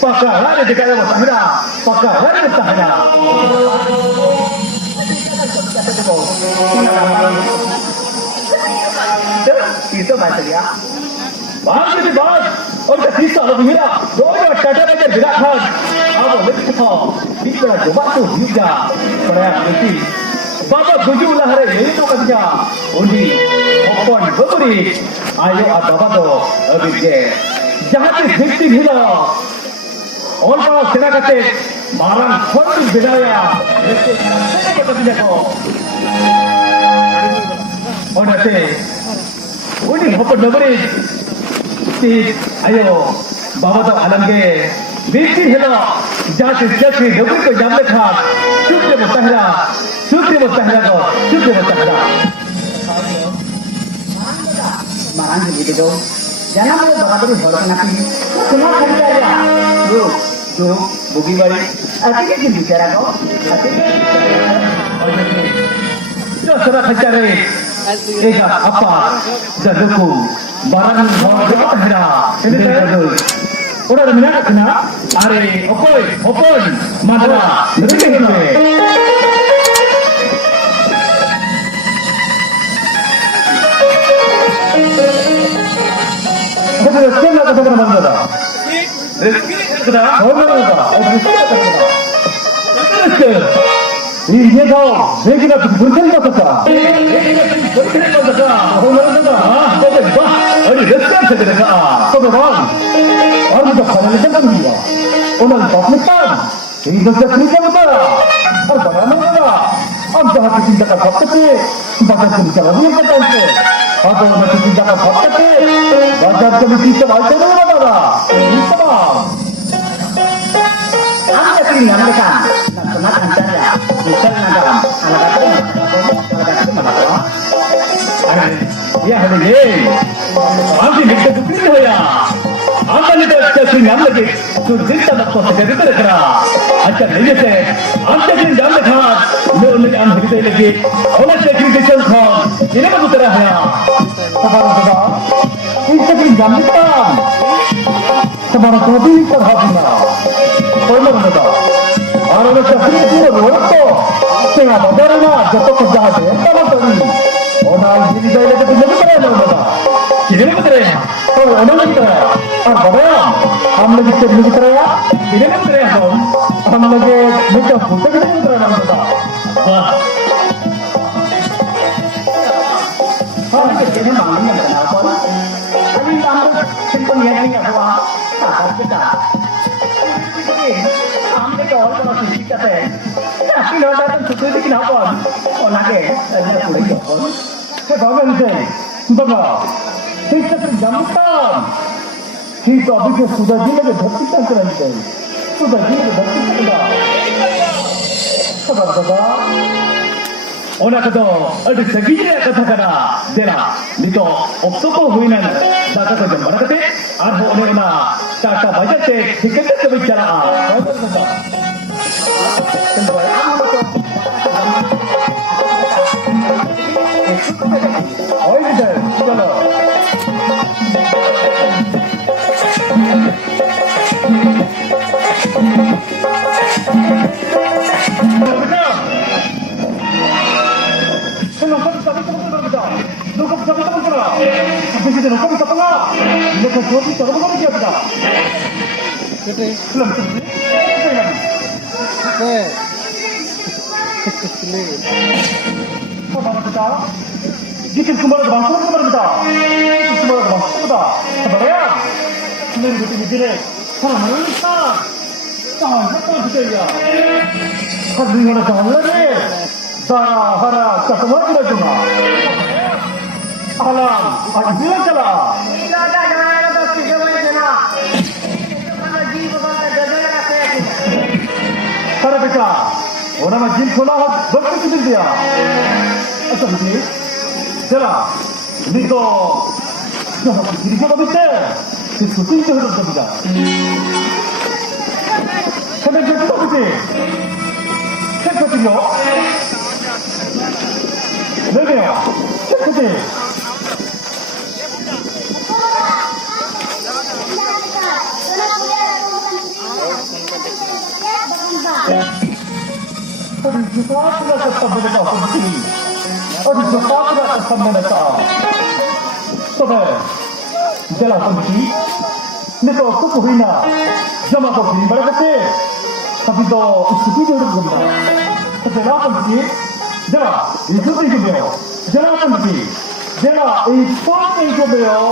Pakar di kaya Mutahida, pakar di Mutahida. Itu macam ya. Bahas ini bahas. Orang kita lebih mira. Dua kata aja tidak khas. Apa lebih cepat? Kita coba tu juga. Perayaan nanti. Bapa tujuh lah hari itu kerja. Undi, open, beri. Ayo ada apa tu? Lebih je. Jangan dihenti hilang. Orang सेना करते महाराज फर्ज बिलाया जैसे सेना के पति देखो और ऐसे उन्हीं होपर नवरे ती आयो बाबा तो आलमगे बेटी है ना जाति जाति नवरे को जामले खा चुपके मुताहिरा को चुपके मुताहिरा महाराज जी के जो jangan mau beratur horor nanti semua kali aja do bugi bari artinya kita bicara kok artinya itu sudah bicara eka apa jadukku barang horor ada ini jadul orang mana kena are opoi madra lebih Rezeki nak kata mana dah? Rezeki kena. Oh mana dah? Oh rezeki kena. Rezeki. Ini kau rezeki nak berkali kata. Berkali kata. Oh mana dah? Ah, okey bah. Ini rezeki kena. So bang. Orang tu kalau ni jangan dia. Orang tak mikir. Ini rezeki ni kan betul. Orang bagaimana dah? Am jahat cinta kat fakta ke? Bagai cinta lagi kata itu. Atau masih cinta kat fakta ke? Bagai cinta baca dulu dah. Ini apa? Anda kini anda kan? Nak senang anda ya? Bukan anda. Anak kata mana? Ya hari ni. Anda ni kita bukti ya. Anda ni kita sini anda lagi. Tu cinta nak kau segera terkena. Acha नहीं जैसे आंटे दिन जान देखा लोग aunt हिलते लगे और चक्री के चल खान इन्हें मत उतरा है तुम्हारा इससे भी जान देखा तुम्हारा तो भी पर हाथ ना कोई मत बता और वो चक्री पूरा रोड तो सेना बदल ना जब तक जाते हैं तब तक और ना जिंदगी का ये तो नहीं पता है बता किन्हें मत रहे और उन्होंने बताया और बताया हम लोग इससे नहीं बताया किन्हें मत रहे हम लगे मुझे फोटो भी नहीं उतरा नाम बता वाह हाँ मैं किन्हें मांगने में बना कौन अभी हम लोग सिंपल ये नहीं है वहाँ साथ के साथ हम लोग और बड़ा खुशी करते हैं अभी लौटा तो सुधर दिखना कौन और ना के अल्लाह पूरी कौन क्या बाबा इसे बगा ठीक से जमता ठीक तो अभी के सुधा जी लगे धरती तक करनी चाहिए सुधा जी लगे धरती तक का खबर बता ओना कतो अभी सगी ने कथा करा देना नितो ऑक्टोबर हुई ना दादा को जम बरकते और वो ने ना टाटा बजट से टिकट से बिचारा खबर बता चलो ओए इधर चलो Jikin kembali ke bangsa kembali kita. Kembali ke bangsa kita. Sabar ya. Kembali ke sini dire. Salah mana kita? Salah kita kita ya. Kadri mana salah lagi? Salah hara kasar kita cuma. Alam, bilang ka lang. अरे बेटा वो ना मैं gym खोला है बंद कर दिल दिया अच्छा बेटी चला नहीं तो जो हम गिरी को बदलते तो शूटिंग तो होता बेटा कने जो तो बेटी क्या करती हो ले गया क्या करती अरे जुबान का सब मैंने कहा कुछ अरे जुबान का सब मैंने कहा तो मैं जला कुछ नहीं तो कुछ हुई ना जमा को फिर बड़े बच्चे अभी तो स्थिति जो रुक गई तो जला कुछ जला इस तरह के बेओ जला कुछ जला एक पांच के बेओ